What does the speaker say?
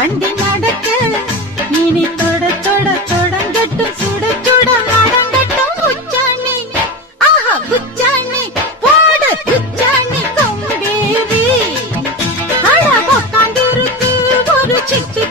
வண்டி நடக்க இனி தொட தொட தொடங்கட்டும் சுட சுட அடங்கட்டும் உச்சாணி ஆஹா உச்சாணி போடு உச்சாணி கொம்பேறி அழகா உட்கார்ந்திருக்கு ஒரு சிக்கு